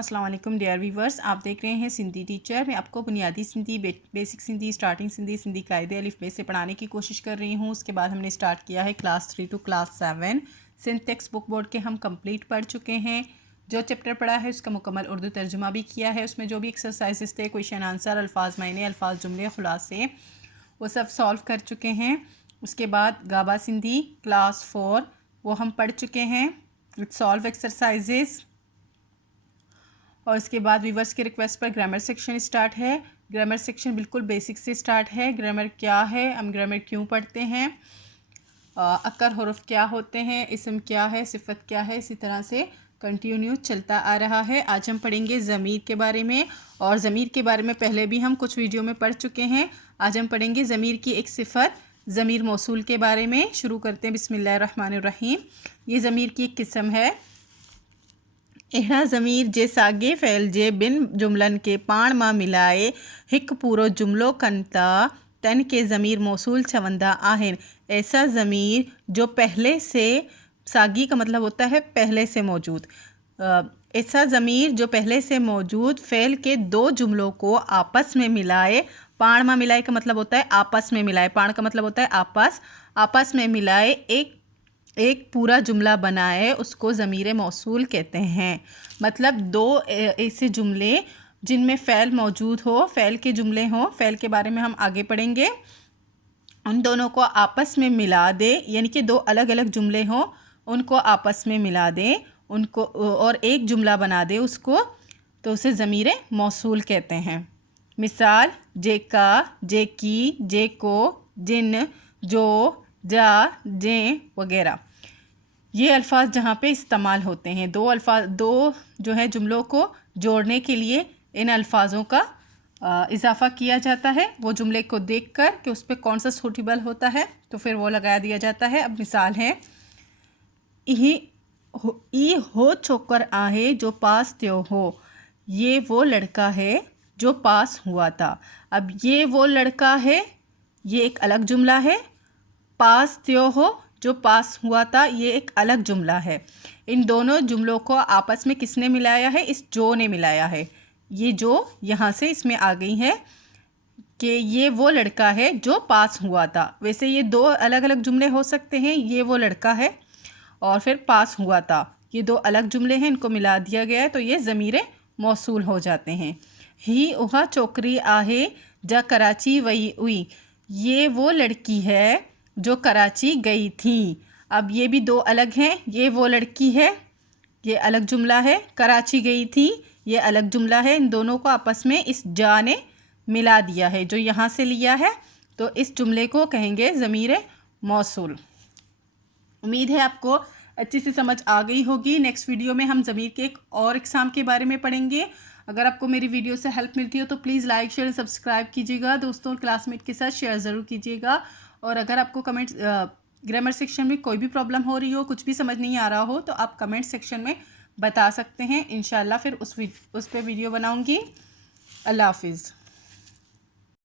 अस्सलाम वालेकुम dear viewers, आप देख रहे हैं सिंधी टीचर। मैं आपको बुनियादी सिंधी, बेसिक सिंधी, स्टार्टिंग सिंधी, सिंधी कायदे अलिफ से पढ़ाने की कोशिश कर रही हूँ। उसके बाद हमने स्टार्ट किया है class 3 to class 7 Sindh textbook board के हम कंप्लीट पढ़ चुके हैं। जो चैप्टर पढ़ा है उसका मुकम्मल उर्दू तर्जुमा भी किया है। उसमें जो भी एक्सरसाइजेस थे, क्वेश्चन आंसर, अल्फाज मायने, अल्फाज जुमले, खुलासे, वो सब सॉल्व कर चुके हैं। उसके बाद गाबा सिंधी क्लास 4 वो हम पढ़ चुके हैं, सॉल्व एक्सरसाइजेस। और इसके बाद व्यूवर्स की रिक्वेस्ट पर ग्रामर सेक्शन स्टार्ट है। ग्रामर सेक्शन बिल्कुल बेसिक से स्टार्ट है। ग्रामर क्या है, हम ग्रामर क्यों पढ़ते हैं, अकर हुरुफ क्या होते हैं, इसम क्या है, सिफत क्या है, इसी तरह से कंटिन्यू चलता आ रहा है। आज हम पढ़ेंगे ज़मीर के बारे में, और ज़मीर के बारे में पहले भी हम कुछ वीडियो में पढ़ चुके हैं। आज हम पढ़ेंगे ज़मीर की एक सिफत, ज़मीर मौसूल के बारे में। शुरू करते हैं बिस्मिल्लाहिर्रहमानिर्रहीम। ये ज़मीर की एक किस्म है। एड़ा ज़मीर जे सागे फैलजे बिन जुमलन के पाण मां मिलाए हिक पूरो जुमलो कनता तन के ज़मीर मौसूल चवंदा आहिन। ऐसा ज़मीर जो पहले से, सागी का मतलब होता है पहले से मौजूद, ऐसा ज़मीर जो पहले से मौजूद फ़ेल के दो जुमलों को आपस में मिलाए। पाण मां मिलाए का मतलब होता है आपस में मिलाए, पाण का मतलब होता है आपस, आपस में मिलाए एक पूरा जुमला बनाए, उसको ज़मीर मौसूल कहते हैं। मतलब दो ऐसे जुमले जिनमें फ़ैल मौजूद हो, फ़ैल के जुमले हों, फ़ैल के बारे में हम आगे पढ़ेंगे। उन दोनों को आपस में मिला दे, यानी कि दो अलग अलग जुमले हों, उनको आपस में मिला दे, उनको और एक जुमला बना दे उसको, तो उसे ज़मीर मौसूल कहते हैं। मिसाल जेका, जेकी, जेको, जिन, जो, जा, जे वगैरह। ये अल्फाज जहाँ पे इस्तेमाल होते हैं, दो जो है जुमलों को जोड़ने के लिए इन अल्फाजों का इजाफ़ा किया जाता है। वो जुमले को देखकर कि उस पर कौन सा सूटेबल होता है, तो फिर वो लगा दिया जाता है। अब मिसाल है, ई हो छोकर आहे जो पास त्यो हो। ये वो लड़का है जो पास हुआ था। अब ये वो लड़का है, ये एक अलग जुमला है। पास त्यो हो, जो पास हुआ था, ये एक अलग जुमला है। इन दोनों जुमलों को आपस में किसने मिलाया है? इस जो ने मिलाया है। ये जो यहाँ से इसमें आ गई है कि ये वो लड़का है जो पास हुआ था। वैसे ये दो अलग अलग जुमले हो सकते हैं, ये वो लड़का है और फिर पास हुआ था, ये दो अलग जुमले हैं, इनको मिला दिया गया है तो ये ज़मीर मौसूल हो जाते हैं। ही उहा चोकरी आहे जा कराची वही हुई। ये वो लड़की है जो कराची गई थी। अब ये भी दो अलग हैं, ये वो लड़की है, ये अलग जुमला है, कराची गई थी, ये अलग जुमला है। इन दोनों को आपस में इस जा ने मिला दिया है, जो यहाँ से लिया है, तो इस जुमले को कहेंगे ज़मीर मौसूल। उम्मीद है आपको अच्छी से समझ आ गई होगी। नेक्स्ट वीडियो में हम ज़मीर के एक और एग्ज़ाम के बारे में पढ़ेंगे। अगर आपको मेरी वीडियो से हेल्प मिलती हो तो प्लीज़ लाइक, शेयर, सब्सक्राइब कीजिएगा। दोस्तों और क्लासमेट के साथ शेयर ज़रूर कीजिएगा। और अगर आपको कमेंट ग्रामर सेक्शन में कोई भी प्रॉब्लम हो रही हो, कुछ भी समझ नहीं आ रहा हो, तो आप कमेंट सेक्शन में बता सकते हैं। इंशाल्लाह फिर उस पर वीडियो बनाऊँगी। अल्लाह हाफिज़।